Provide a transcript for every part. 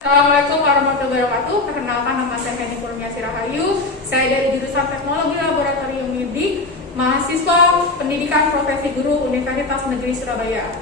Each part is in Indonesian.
Assalamualaikum warahmatullahi wabarakatuh. Perkenalkan, nama saya Heni Kurniasih Rahayu. Saya dari jurusan Teknologi Laboratorium Mendidik, mahasiswa Pendidikan Profesi Guru Universitas Negeri Surabaya.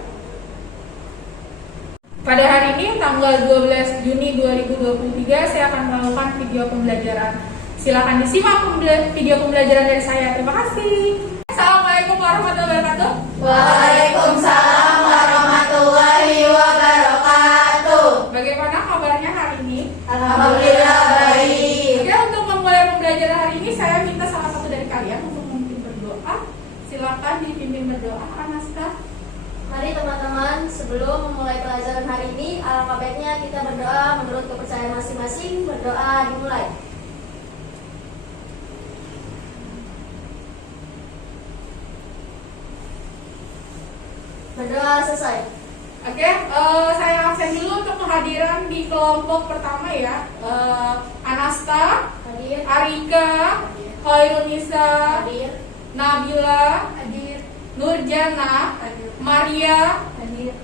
Pada hari ini, tanggal 12 Juni 2023, saya akan melakukan video pembelajaran. Silakan disimak video pembelajaran dari saya. Terima kasih. Assalamualaikum warahmatullahi wabarakatuh. Waalaikumsalam warahmatullahi wabarakatuh. Bagaimana kabarnya hari ini? Alhamdulillah baik. Oke, untuk memulai pembelajaran hari ini, saya minta salah satu dari kalian untuk memimpin berdoa. Silakan dipimpin berdoa, Anastasia. Mari teman-teman, sebelum memulai pelajaran hari ini, alangkah baiknya kita berdoa menurut kepercayaan masing-masing. Berdoa dimulai. Berdoa selesai. Oke, saya absen dulu untuk kehadiran di kelompok pertama ya. Anasta, Hadir. Arika, Khairunisa, Hadir. Nabila, Hadir. Nurjana, Hadir. Maria, Hadir.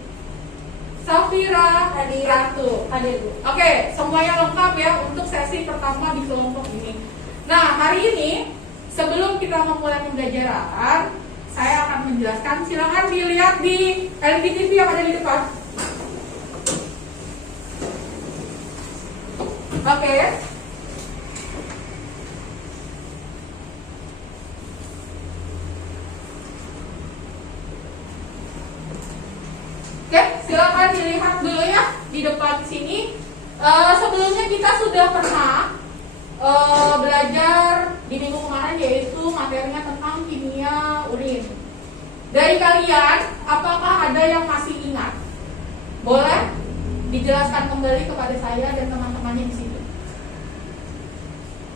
Safira, Hadir. Ratu. Hadir, Bu. Oke, semuanya lengkap ya untuk sesi pertama di kelompok ini. Nah, hari ini sebelum kita memulai pembelajaran, saya akan menjelaskan. Silakan dilihat di LCD TV yang ada di depan. Oke. Oke, silakan dilihat dulu ya di depan sini. Sebelumnya kita sudah pernah belajar di minggu kemarin, yaitu materinya tentang kimia urin. Dari kalian, apakah ada yang masih ingat? Boleh dijelaskan kembali kepada saya dan teman-temannya di situ.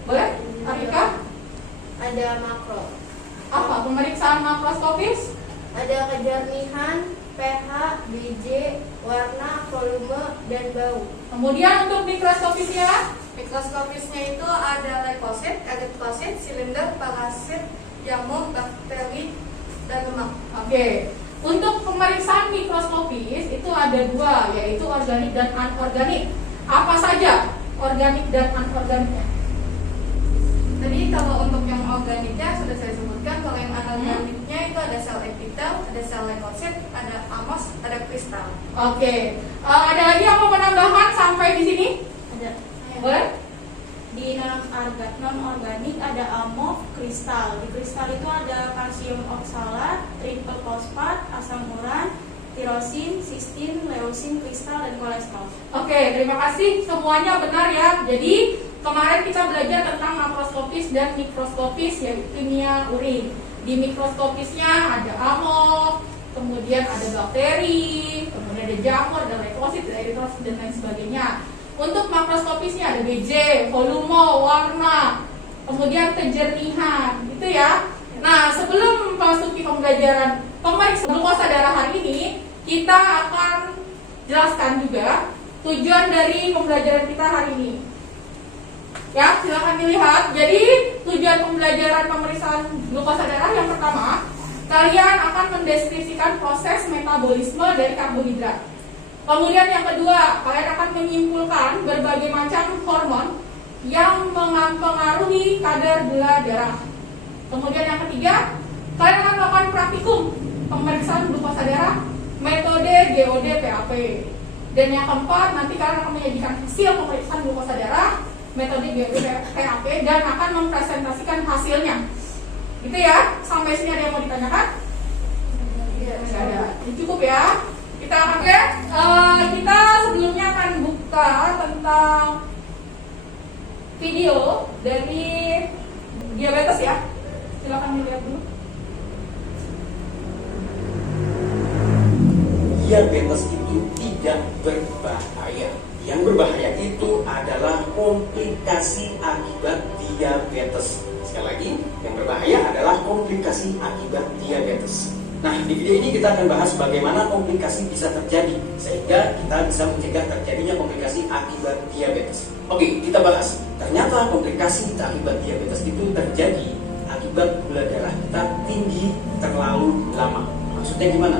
Boleh? Arika? Ada makro. Apa? Pemeriksaan makroskopis? Ada kejernihan, pH, BJ, warna, volume, dan bau. Kemudian untuk mikroskopisnya? Mikroskopisnya itu ada leukosit, eritrosit, silinder, parasit, jamur, bakteri, dan lemak. Oke. Untuk pemeriksaan mikroskopis itu ada dua, yaitu organik dan anorganik. Apa saja organik dan anorganiknya? Tadi kalau untuk yang organiknya sudah saya sebutkan. Kalau yang anorganiknya itu ada sel epitel, ada sel leukosit, ada amos, ada kristal. Oke. Ada lagi yang mau menambahkan sampai di sini? Ada. Boleh? Di non organik ada amorf, kristal. Di kristal itu ada kalsium oksalat, triple fosfat, asam uran, tirosin, sistin, leusin, kristal, dan kolesterol. Oke, terima kasih. Semuanya benar ya. Jadi kemarin kita belajar tentang makroskopis dan mikroskopis, yaitu kimia urin. Di mikroskopisnya ada amorf, kemudian ada bakteri, kemudian ada jamur, ada leukosit, ada eritrosit, dan lain sebagainya. Untuk makroskopisnya ada BJ, volume, warna, kemudian kejernihan, gitu ya. Nah, sebelum memasuki pembelajaran pemeriksaan glukosa darah hari ini, kita akan jelaskan juga tujuan dari pembelajaran kita hari ini. Ya, silakan dilihat. Jadi, tujuan pembelajaran pemeriksaan glukosa darah yang pertama, kalian akan mendeskripsikan proses metabolisme dari karbohidrat. Kemudian yang kedua, kalian akan menyimpulkan berbagai macam hormon yang mempengaruhi kadar gula darah. Kemudian yang ketiga, kalian akan melakukan praktikum pemeriksaan glukosa darah, metode GOD PAP. Dan yang keempat, nanti kalian akan menyajikan hasil pemeriksaan glukosa darah, metode GOD PAP, dan akan mempresentasikan hasilnya. Gitu ya, sampai sini ada yang mau ditanyakan? Tidak ada. Ini cukup ya. Kita sebelumnya akan buka tentang video dari diabetes ya. Silakan dilihat dulu. Diabetes itu tidak berbahaya. Yang berbahaya itu adalah komplikasi akibat diabetes. Sekali lagi, yang berbahaya adalah komplikasi akibat diabetes. Nah, di video ini kita akan bahas bagaimana komplikasi bisa terjadi sehingga kita bisa mencegah terjadinya komplikasi akibat diabetes. Oke, kita bahas. Ternyata komplikasi akibat diabetes itu terjadi akibat gula darah kita tinggi terlalu lama. Maksudnya gimana?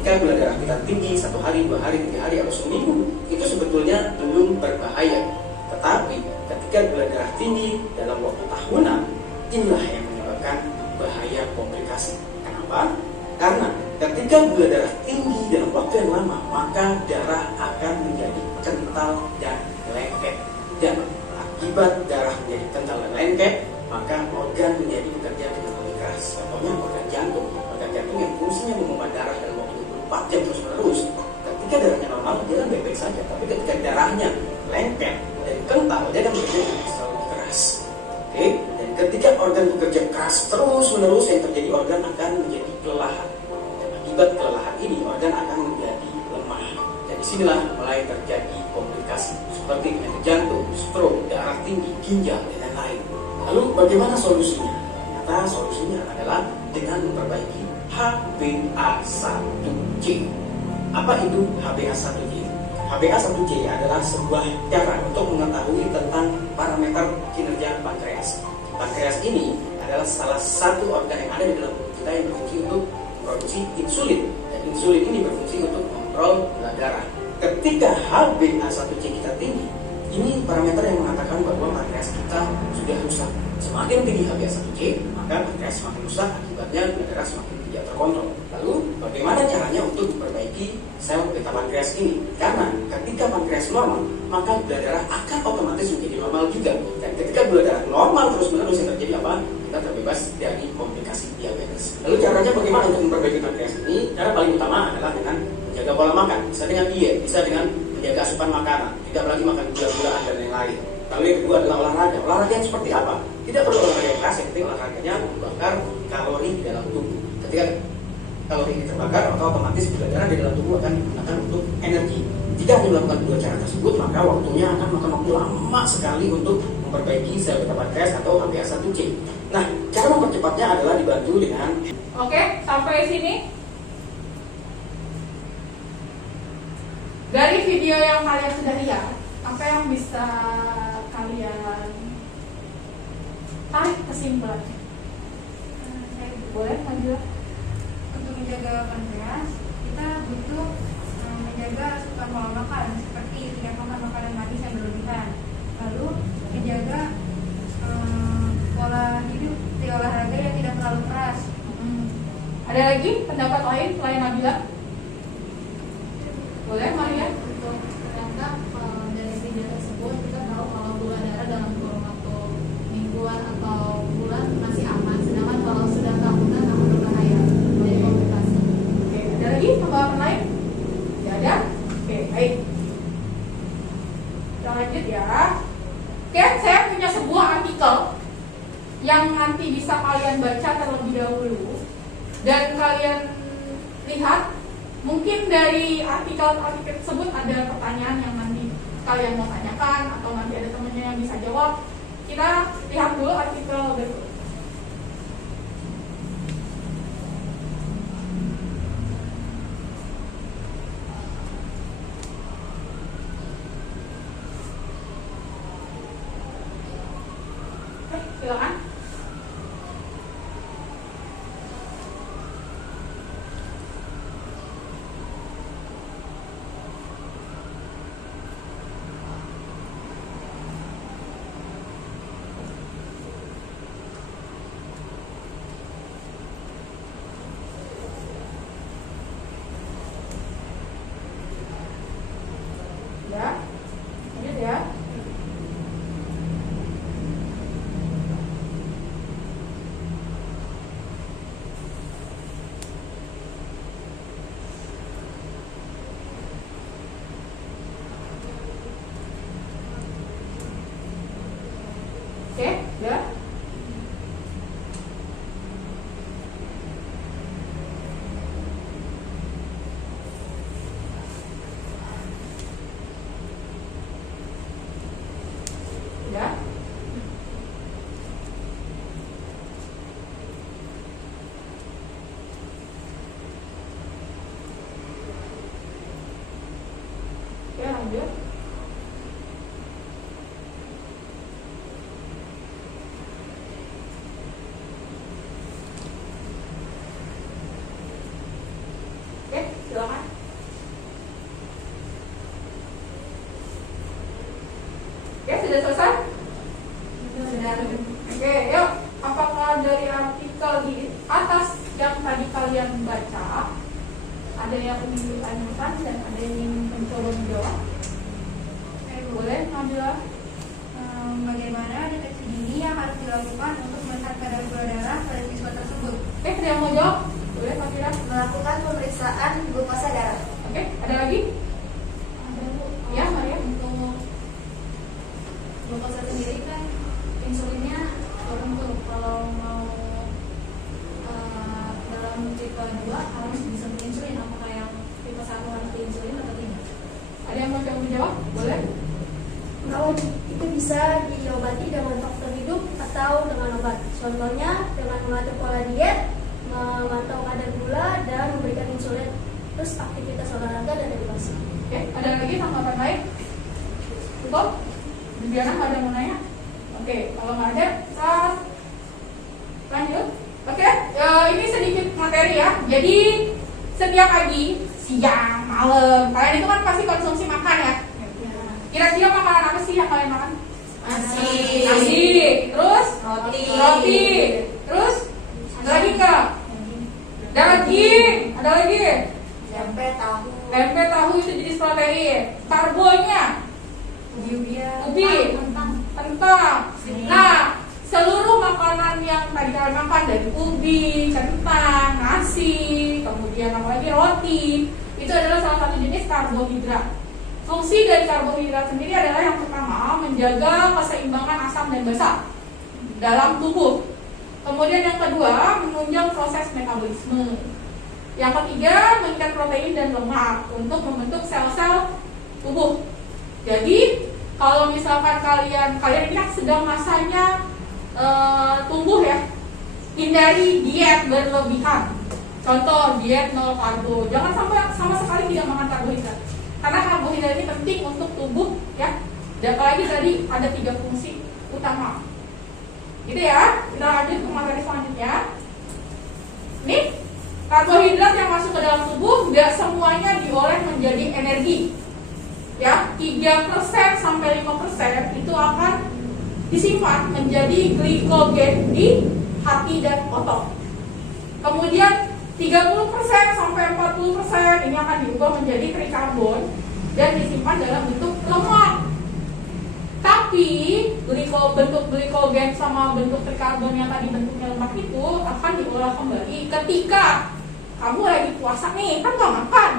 ketika gula darah kita tinggi 1 hari, 2 hari, 3 hari, atau seminggu, itu sebetulnya belum berbahaya. Tetapi ketika gula darah tinggi dalam waktu tahunan, inilah yang menyebabkan bahaya komplikasi. Kenapa? Karena ketika gula darah tinggi dalam waktu yang lama, maka darah akan menjadi kental dan lengket. Dan akibat darah menjadi kental dan lengket, maka organ menjadi bekerja dengan lebih keras. Contohnya organ jantung. Organ jantung yang fungsinya memompa darah dalam waktu 24 jam terus-menerus. Ketika darahnya normal, dia kan baik-baik saja. Tapi ketika darahnya lengket dan kental, dia akan bekerja dengan lebih keras. Oke? Dan ketika organ bekerja keras terus-menerus, yang terjadi organ akan menjadi kelelahan. Dan akibat kelelahan ini, organ akan menjadi lemah. Dan disinilah mulai terjadi komplikasi seperti penyakit jantung, stroke, darah tinggi, ginjal, dan lain-lain. Lalu bagaimana solusinya? Ternyata solusinya adalah dengan memperbaiki HbA1c. Apa itu HbA1c? HbA1c adalah sebuah cara untuk mengetahui tentang parameter kinerja pankreas. Pankreas ini adalah salah satu organ yang ada di dalam tubuh kita yang berfungsi untuk memproduksi insulin. Dan insulin ini berfungsi untuk mengontrol gula darah. Ketika HbA1c kita tinggi, ini parameter yang mengatakan bahwa pankreas kita sudah rusak. Semakin tinggi HbA1c, maka pankreas semakin rusak, akibatnya gula darah semakin tidak terkontrol. Lalu, bagaimana caranya untuk memperbaiki sel beta pankreas ini? Karena ketika pankreas normal, maka gula darah akan otomatis menjadi normal juga. Dan ketika gula darah normal terus-menerus, yang terjadi apa? Kita terbebas dari komplikasi diabetes. Lalu caranya bagaimana untuk memperbaiki pankreas ini? Cara paling utama adalah dengan menjaga pola makan. Bisa dengan diet, bisa dengan menjaga asupan makanan, tidak lagi makan gula-gulaan dan yang lain. Lalu yang kedua adalah olahraga. Olahraga yang seperti apa? Tidak perlu olahraga yang keras, yang penting olahraganya membakar kalori di dalam tubuh. Ketika kalori ini terbakar, maka otomatis gula darah di dalam tubuh akan digunakan untuk energi. Jika hanya melakukan 2 cara tersebut, maka waktunya akan makan waktu lama sekali untuk memperbaiki sel beta pankreas atau HbA1c. Nah, cara mempercepatnya adalah dibantu dengan. Oke, sampai sini. Dari video yang kalian sudah lihat, apa yang bisa kalian tarik kesimpulannya? Boleh, lanjut. Untuk menjaga pankreas, kita butuh menjaga asupan pola makan, seperti tidak makan makanan manis yang berlebihan. Lalu menjaga pola hidup, olahraga yang tidak terlalu keras. Ada lagi pendapat lain selain Nabila? Boleh, Maria? Untuk ternyata dari video tersebut kita tahu kalau gula darah dalam kurun waktu mingguan atau bulan masih aman, sedangkan kalau sudah tahunan akan berbahaya dari komplikasi. Oke, ada lagi tambahan lain? Tidak ada? Oke, baik. Kita lanjut ya. Oke, saya punya sebuah artikel yang nanti bisa kalian baca terlebih dahulu dan kalian lihat. Mungkin dari artikel tersebut ada pertanyaan yang nanti kalian mau tanyakan atau nanti ada temennya yang bisa jawab. Kita lihat dulu artikel berikut. Silakan. Ya, lanjut ya. Oke, ya. Ya. Oke, lanjut. Oke, silakan. ada yang ingin ditanyakan dan ada yang ingin mencoba menjawab? Boleh ngambil. Bagaimana deteksi dini yang harus dilakukan untuk melihat kadar gula darah pada siswa tersebut? Ada yang mau jawab? Boleh Pak Fira? Melakukan pemeriksaan glukosa darah. Oke, ada lagi? Ada Bu, Ya, Maria. untuk glukosa sendiri kan insulinnya turun tuh. Kalau mau dalam tipe 2 harus disuntik insulin, apakah yang tipe 1 harus diinsulin atau tidak? Ada yang mau coba menjawab? Boleh? Kalau itu bisa diobati dengan faktor hidup atau dengan obat. Contohnya dengan mengatur pola diet, memantau kadar gula, dan memberikan insulin, terus aktivitas olahraga dan edukasi. Oke, ada lagi tanggapan lain? Cukup? Bibiana nggak ada yang mau nanya? Oke, kalau nggak ada, kita lanjut. Oke, ini sedikit materi ya. Jadi setiap pagi, siang, malam, kalian itu kan pasti konsumsi makan ya. Kira-kira makanan apa sih yang kalian makan? Nasi. Terus? Roti. Terus? Ada lagi nggak? Daging. Ada lagi? Tempe, tahu. Tempe, tahu itu jenis protein. Karbonya? Ubi. Kentang. Nah, seluruh makanan yang tadi kalian makan dari ubi, kentang, nasi, kemudian apa lagi roti, itu adalah salah satu jenis karbohidrat. Fungsi dari karbohidrat sendiri adalah yang pertama menjaga keseimbangan asam dan basa dalam tubuh. Kemudian yang kedua menunjang proses metabolisme. Yang ketiga mengikat protein dan lemak untuk membentuk sel-sel tubuh. Jadi kalau misalkan kalian ini kan sedang masanya tumbuh ya, hindari diet berlebihan. Contoh diet 0 karbo, jangan sampai sama sekali tidak makan karbohidrat. Karena karbohidrat ini penting untuk tubuh ya. Dan apalagi tadi ada 3 fungsi utama. Gitu ya. Kita lanjut ke materi selanjutnya. Nih, karbohidrat yang masuk ke dalam tubuh tidak semuanya diolah menjadi energi. Ya, 3% sampai 5% itu akan disimpan menjadi glikogen di hati dan otot. Kemudian 30% sampai 40% ini akan diubah menjadi trikarbon dan disimpan dalam bentuk lemak. Tapi bentuk glikogen sama bentuk trikarbon yang tadi bentuknya lemak itu akan diolah kembali ketika kamu lagi puasa nih, kan gak makan.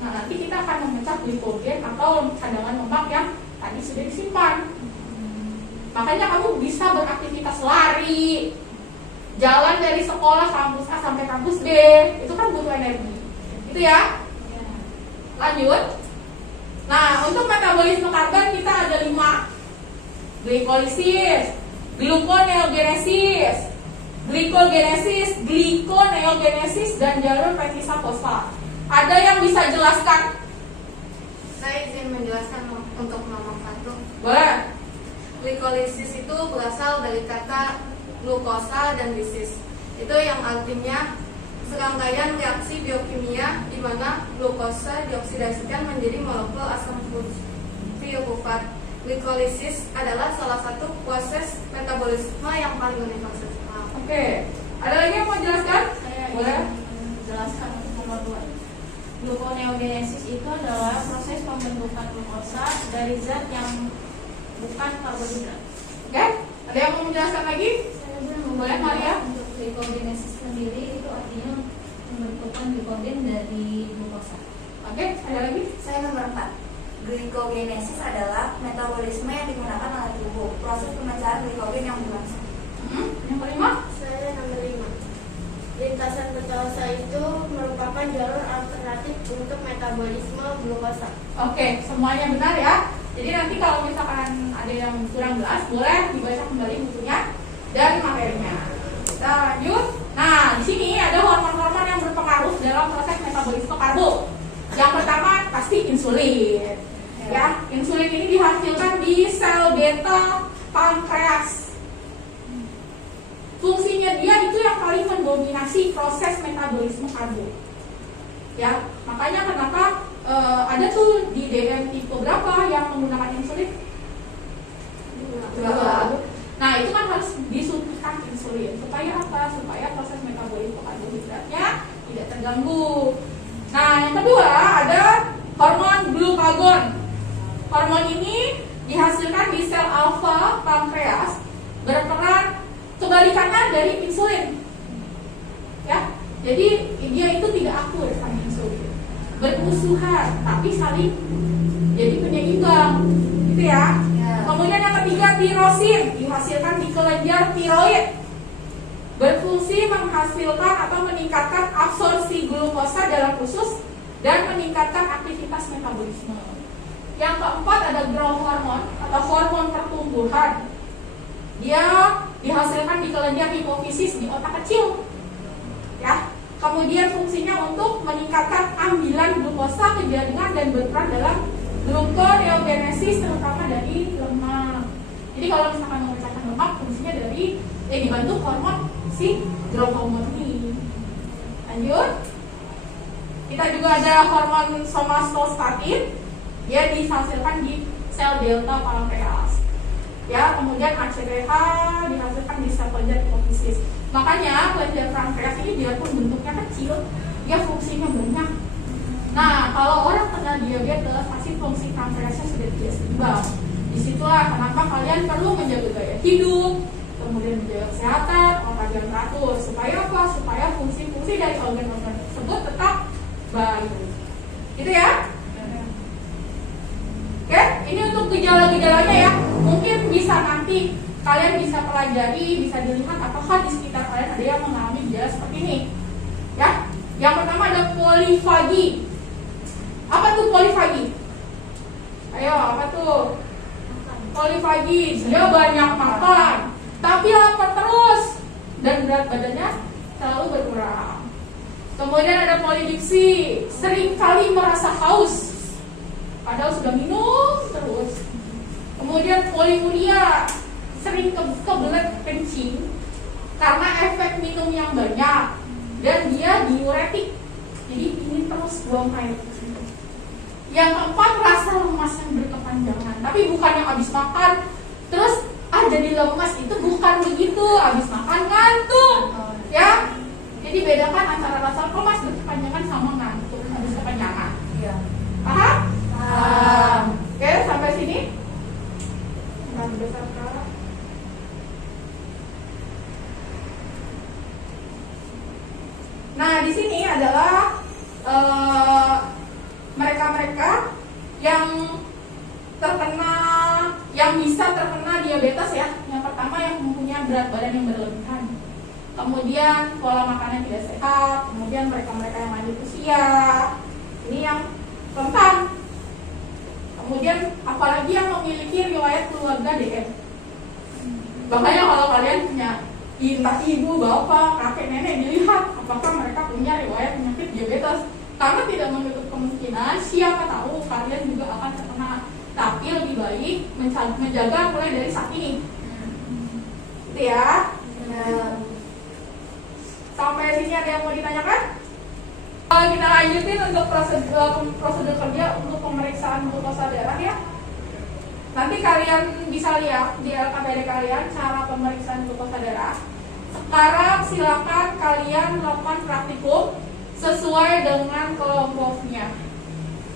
Nah, nanti kita akan memecah glikogen atau cadangan lemak yang tadi sudah disimpan. Makanya kamu bisa beraktivitas lari, jalan dari sekolah kampus A sampai kampus B, itu kan butuh energi. Itu ya. Lanjut. Nah, untuk metabolisme karbon kita ada 5. Glikolisis, gluconeogenesis, glikoneogenesis, dan jalur petisah fosfat. Ada yang bisa jelaskan? Saya izin menjelaskan untuk nomor 1. Boleh. Glikolisis itu berasal dari kata glukosa dan lisis. Itu yang artinya serangkaian reaksi biokimia di mana glukosa dioksidasikan menjadi molekul asam sulfat. Glikolisis adalah salah satu proses metabolisme yang paling universal. Oke. Ada lagi yang mau jelaskan? Saya Boleh. jelaskan untuk nomor 2. Gluconeogenesis itu adalah proses pembentukan glukosa dari zat yang bukan karbohidrat. Oke. Ada yang mau menjelaskan lagi? Boleh, Maria. Untuk glikogenesis sendiri itu artinya pembentukan glikogen dari glukosa. Oke. Ada lagi? Saya nomor 4. Glikogenesis adalah metabolisme yang digunakan oleh tubuh, proses pemecahan glikogen yang berlangsung. Yang kelima? Saya nomor 5. Lintasan glukosa itu merupakan jalur alternatif untuk metabolisme glukosa. Oke, semuanya benar ya. Jadi nanti kalau misalkan ada yang kurang jelas, boleh dibaca kembali bukunya dan materinya. Kita lanjut. Nah, di sini ada hormon-hormon yang berpengaruh dalam proses metabolisme karbo. Yang pertama pasti insulin. Ya, insulin ini dihasilkan di sel beta pankreas. Fungsinya dia itu yang paling mendominasi proses metabolisme karbo. Ya, makanya kenapa ada tuh di DM tipe berapa yang menggunakan insulin? 2. Nah, itu kan harus disuntikan insulin. Supaya apa? Supaya proses metabolisme karbohidratnya tidak terganggu. Nah, kedua ada hormon glukagon. Hormon ini dihasilkan di sel alfa pankreas, berperan kebalikannya dari insulin. Ya, jadi dia itu tidak akur sama insulin, bermusuhan tapi saling jadi penyeimbang, gitu ya. Kemudian yang ketiga tirosin, dihasilkan di kelenjar tiroid, berfungsi menghasilkan atau meningkatkan absorpsi glukosa dalam usus dan meningkatkan aktivitas metabolisme. Yang keempat ada growth hormone atau hormon pertumbuhan. Dia dihasilkan di kelenjar hipofisis di otak kecil. Ya. Kemudian fungsinya untuk meningkatkan ambilan glukosa ke jaringan dan berperan dalam gluconeogenesis terutama dari lemak. Jadi kalau misalkan memecahkan lemak fungsinya dari dibantu hormon si growth hormone ini. Lanjut. Kita juga ada hormon somatostatin. Dia dihasilkan di sel delta pankreas. Ya, kemudian ACTH dihasilkan di sel kelenjar hipofisis. Makanya kelenjar pankreas ini biarpun bentuknya kecil, dia fungsinya banyak. Nah, kalau orang kena diabetes, pasti fungsi pankreasnya sudah tidak seimbang. Disitulah kenapa kalian perlu menjaga gaya hidup, kemudian menjaga kesehatan, olahraga yang teratur. Supaya apa? Supaya fungsi-fungsi dari organ-organ tersebut tetap baik. Gitu ya? Oke, ini untuk gejala-gejalanya ya. Mungkin bisa nanti kalian bisa pelajari, bisa dilihat apakah di sekitar kalian ada yang mengalami gejala seperti ini. Ya, yang pertama ada polifagi. Apa tuh polifagi? Ayo, apa tuh? Polifagi, dia banyak makan, tapi lapar terus dan berat badannya selalu berkurang. Kemudian ada polidipsi, sering kali merasa haus, padahal sudah minum terus. Kemudian poliuria, sering kebelet kencing karena efek minum yang banyak dan dia diuretik, jadi ingin terus buang air. Yang keempat, rasa lemas yang berkepanjangan, tapi bukan yang habis makan terus jadi lemas, itu bukan begitu. Habis makan ngantuk, ya. Jadi bedakan antara rasa lemas berkepanjangan sama ngantuk habis kepanjangan. Iya. Paham? Oke, sampai sini. Nah, di sini adalah mereka-mereka yang terkena, yang bisa terkena diabetes ya. Yang pertama yang mempunyai berat badan yang berlebihan, kemudian pola makan yang tidak sehat, kemudian mereka-mereka yang lanjut usia, ini yang rentan. Kemudian apalagi yang memiliki riwayat keluarga DM. Makanya kalau kalian punya entah ibu, bapak, kakek, nenek, dilihat apakah mereka punya riwayat penyakit diabetes. Karena tidak menutup kemungkinan, siapa tahu kalian juga akan terkena. Tapi lebih baik menjaga mulai dari saat ini. Gitu ya. Sampai sini ada yang mau ditanyakan? Kita lanjutin untuk prosedur kerja untuk pemeriksaan glukosa darah ya. Nanti kalian bisa lihat di LKPD kalian cara pemeriksaan glukosa darah. Sekarang silakan kalian melakukan praktikum sesuai dengan kelompoknya.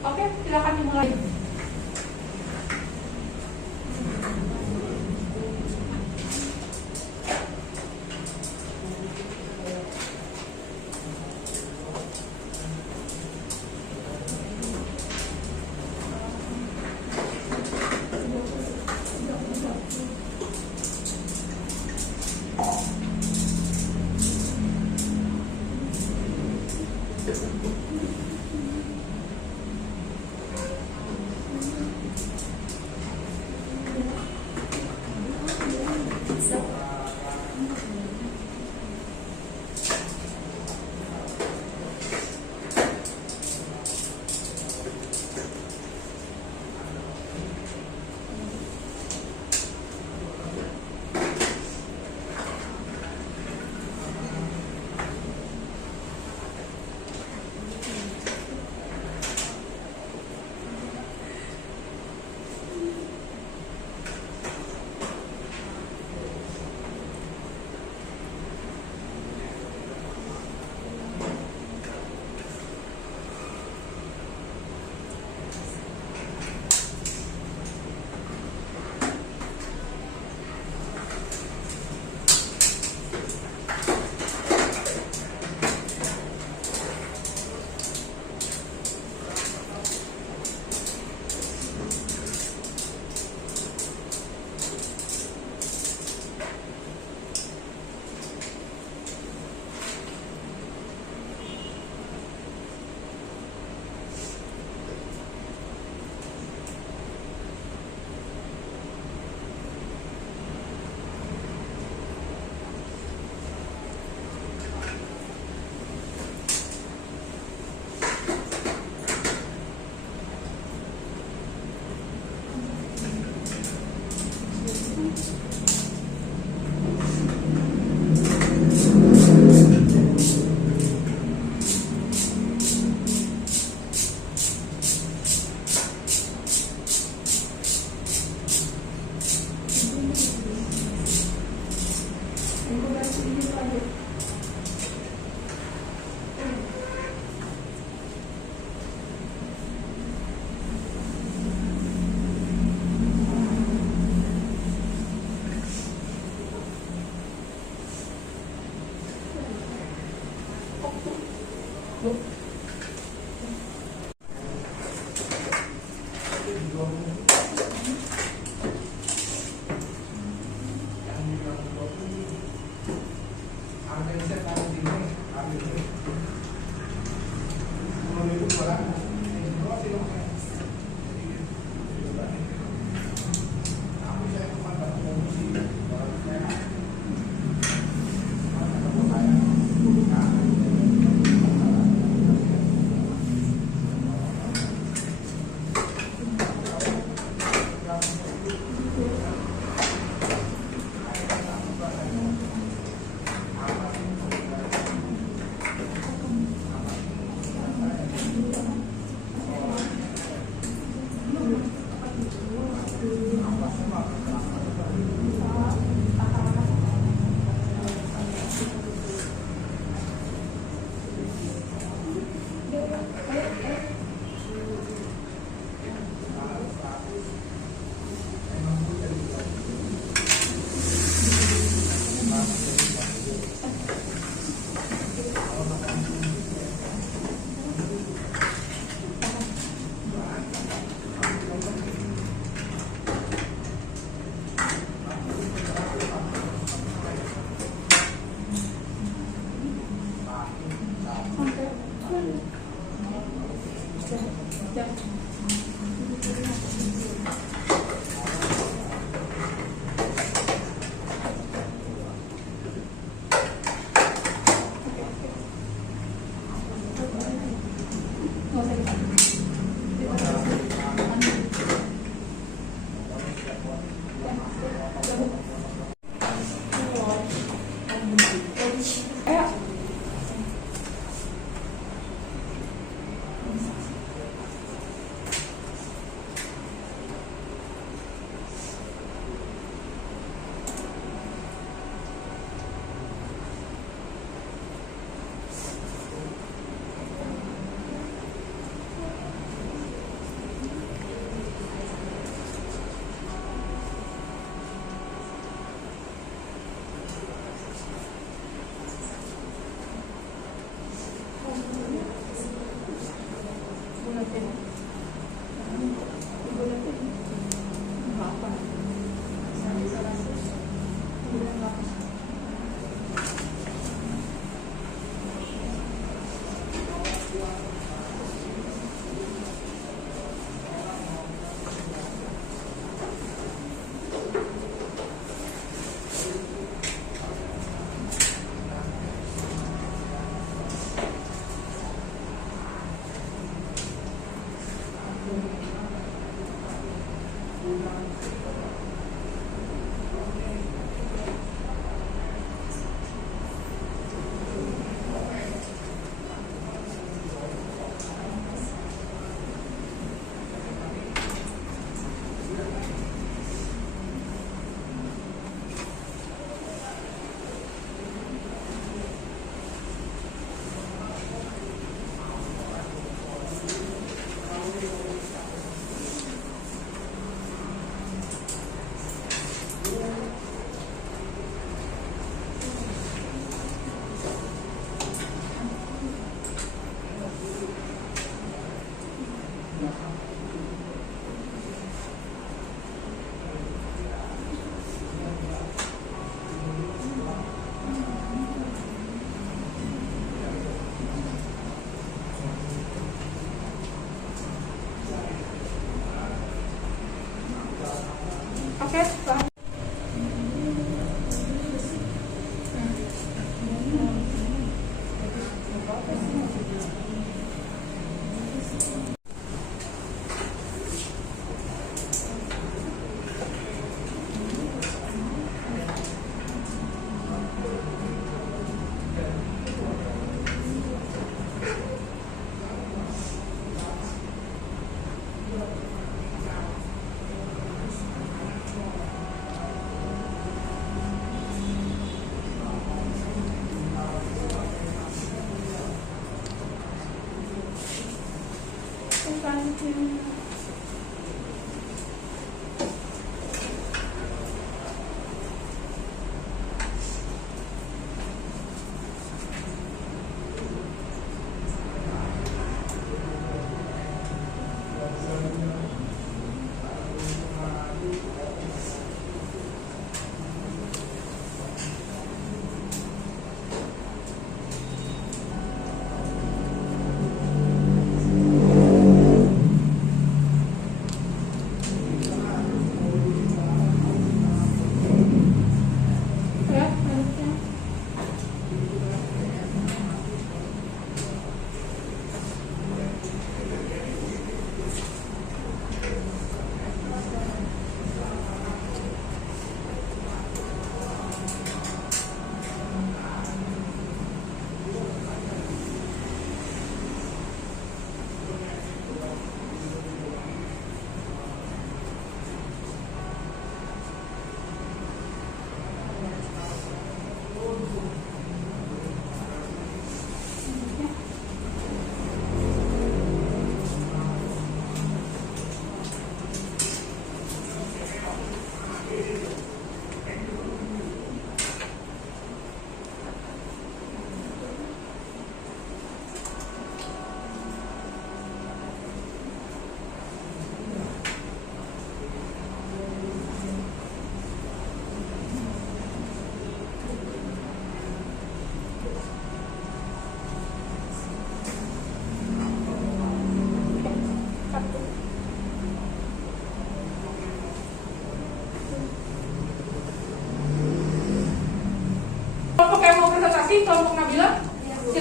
Oke, silakan dimulai.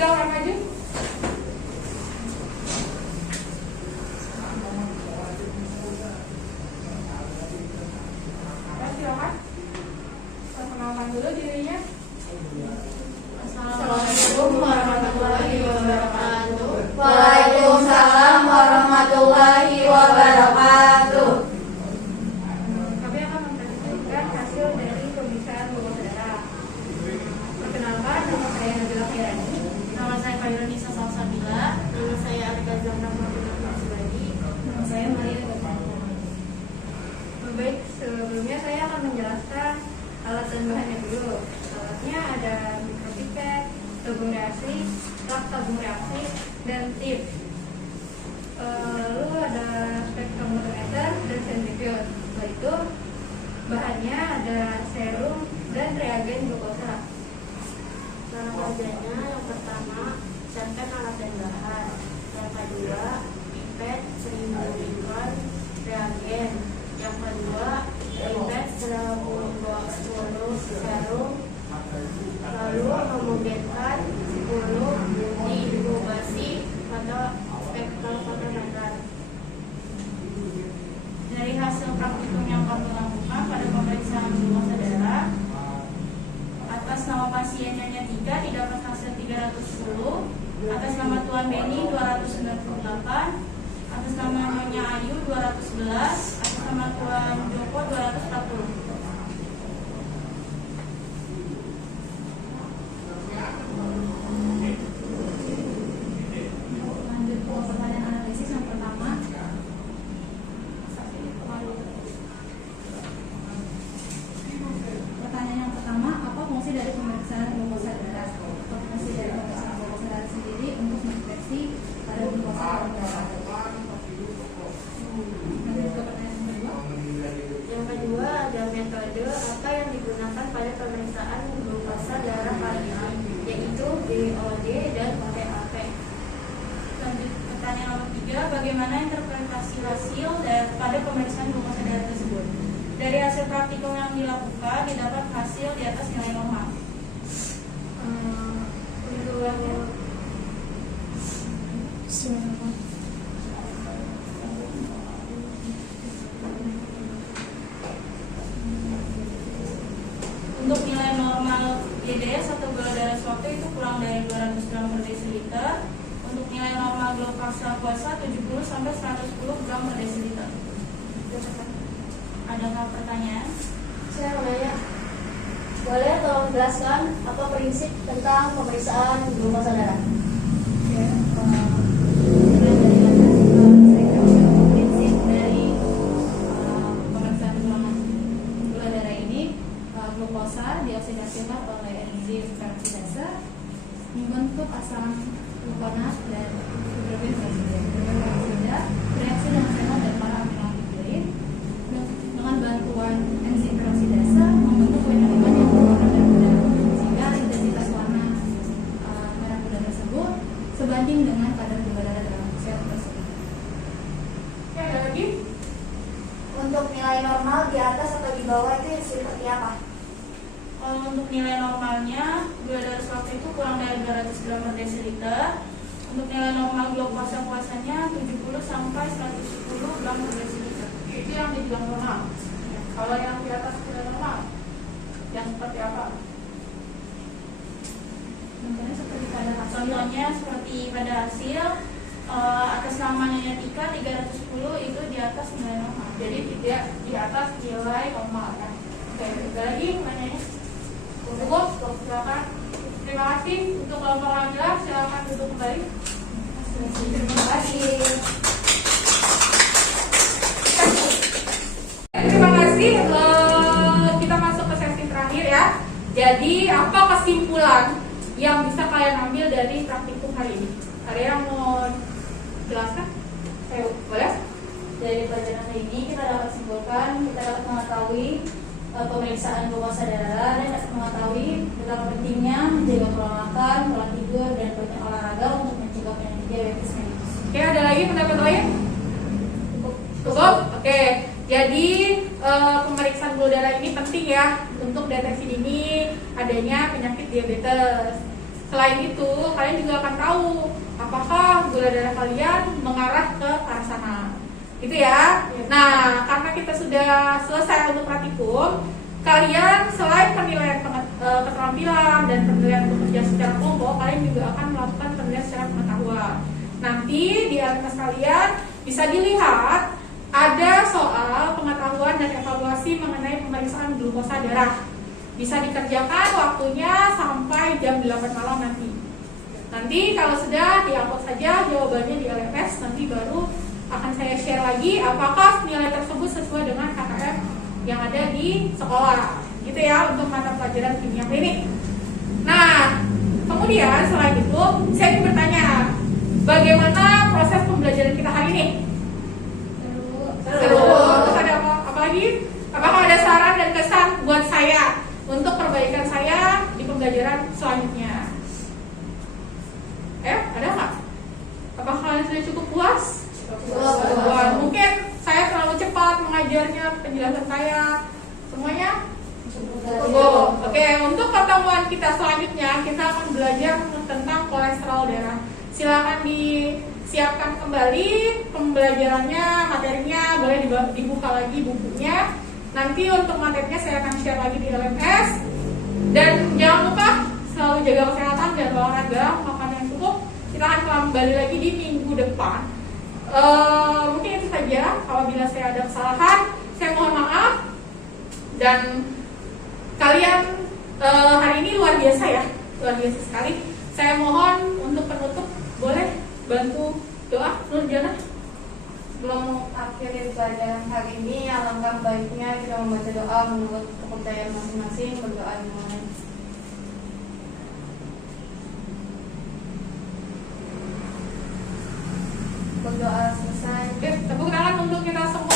silakan maju. Silakan. Perkenalkan dulu dirinya. Assalamualaikum warahmatullahi wabarakatuh. Waalaikumsalam warahmatullahi wabarakatuh. Kami akan mempresentasikan hasil dari pemeriksaan bobot darah. Perkenalkan, nama saya Nabila Khairani. Nama saya Fairunisa Salsabila. Nama saya Arga Zamra Subadi. Nama saya Maria Gopal. Baik, sebelumnya saya akan menjelaskan alat dan bahannya dulu. Alatnya ada mikropipet, tabung reaksi, rak tabung reaksi, dan tip. Lalu ada spektrometer dan sentrifuge. Setelah itu bahannya ada serum dan reagen glukosa. Cara kerjanya yang pertama, siapkan alat dan bahan. Yang kedua, pipet 1000 mikron reagen. Yang kedua, pipet 10 serum. Lalu homogenkan 10 diinkubasi pada spektrofotometer. Dari hasil praktikum yang kami lakukan pada pemeriksaan glukosa darah, atas nama pasien Nyonya Tika didapat hasil 310, atas nama Tuan Beni 298, atas nama Nyonya Ayu 211, atas nama Tuan Joko 240. Lanjut ke pertanyaan analisis yang pertama. Pertanyaan yang pertama, apa fungsi dari pemeriksaan glukosa darah? Fungsi dari pemeriksaan glukosa darah sendiri untuk mendeteksi kadar glukosa dalam darah. Lanjut ke pertanyaan yang kedua. Yang kedua, ada metode apa yang digunakan pada pemeriksaan glukosa darah kali ini, yaitu BOD dan PAP. Lanjut pertanyaan nomor 3, bagaimana interpretasi hasil pada pemeriksaan glukosa darah tersebut? Dari hasil praktikum yang dilakukan didapat hasil di atas nilai normal. Untuk nilai normal GDS atau gula darah sewaktu itu kurang dari 200 gram per desiliter. Untuk nilai normal glukosa puasa 70 sampai 110 gram per desiliter. Adakah pertanyaan? Saya mau nanya, boleh tolong jelaskan apa prinsip tentang pemeriksaan glukosa darah? Ya, prinsip dari pemeriksaan gula darah ini, glukosa dioksidasikan oleh enzim peroksidase membentuk asam glukonat dan hidrogen peroksida bereaksi dengan fenol dan para aminohidrid. Dengan bantuan enzim peroksidase membentuk warna yang berwarna merah sehingga intensitas warna merah muda tersebut sebanding dengan kadar gula darah dalam sel tersebut. Oke, ada lagi? Untuk nilai normal di atas atau di bawah itu seperti apa? Untuk nilai normalnya gula darah sewaktu itu kurang dari 200 gram per desiliter. Untuk nilai normal glukosa puasanya 70 sampai 110 gram per desiliter. Itu yang dibilang normal. Kalau yang di atas tidak normal, yang seperti apa? Contohnya seperti pada hasil Contohnya seperti pada hasil atas nama Nyonya Tika 310 itu di atas nilai normal. Jadi tidak di atas nilai normal kan? Oke, ada lagi pertanyaannya? Cukup, silakan. Terima kasih untuk kelompok laki-laki, silakan duduk kembali. Terima kasih. Terima kasih. Kita masuk ke sesi terakhir ya. Jadi apa kesimpulan yang bisa kalian ambil dari praktikum hari ini? Ada yang mau jelaskan? Saya boleh? Dari pelajaran hari ini kita dapat simpulkan, kita dapat mengetahui pemeriksaan glukosa darah dan dapat mengetahui betapa pentingnya menjaga pola makan, pola tidur, dan banyak olahraga untuk mencegah penyakit diabetes mellitus. Oke, ada lagi pendapat lain? Cukup? Oke. Jadi pemeriksaan gula darah ini penting ya untuk deteksi dini adanya penyakit diabetes. selain itu kalian juga akan tahu apakah gula darah kalian mengarah ke arah sana, gitu ya. Nah, karena kita sudah selesai untuk praktikum, kalian selain penilaian keterampilan dan penilaian bekerja secara kelompok, kalian juga akan melakukan penilaian secara pengetahuan. Nanti di LMS kalian bisa dilihat ada soal pengetahuan dan evaluasi mengenai pemeriksaan glukosa darah. Bisa dikerjakan waktunya sampai jam 8 malam nanti. Nanti kalau sudah diupload saja jawabannya di LMS, nanti baru akan saya share lagi apakah nilai tersebut sesuai dengan KKM yang ada di sekolah, gitu ya, untuk mata pelajaran kimia klinik. Nah, kemudian selain itu saya ingin bertanya, bagaimana proses pembelajaran kita hari ini? Seru. Terus ada apa lagi? Apakah ada saran dan kesan buat saya untuk perbaikan saya di pembelajaran selanjutnya? Ada nggak? Apakah kalian sudah cukup puas? Wah, mungkin saya terlalu cepat mengajarnya, penjelasan saya semuanya? Oke, untuk pertemuan kita selanjutnya kita akan belajar tentang kolesterol darah. Silakan disiapkan kembali pembelajarannya, materinya, boleh dibuka lagi bukunya. Nanti untuk materinya saya akan share lagi di LMS. Dan jangan lupa selalu jaga kesehatan dan olahraga, makan yang cukup. Kita akan kembali lagi di minggu depan. Mungkin itu saja. Apabila saya ada kesalahan, saya mohon maaf. Dan kalian hari ini luar biasa ya, luar biasa sekali. Saya mohon untuk penutup, boleh bantu doa Nurjana? Sebelum akhir pelajaran hari ini, alangkah baiknya kita membaca doa menurut kepercayaan masing-masing. Berdoa dimulai. Berdoa selesai. Oke, tepuk tangan untuk kita semua.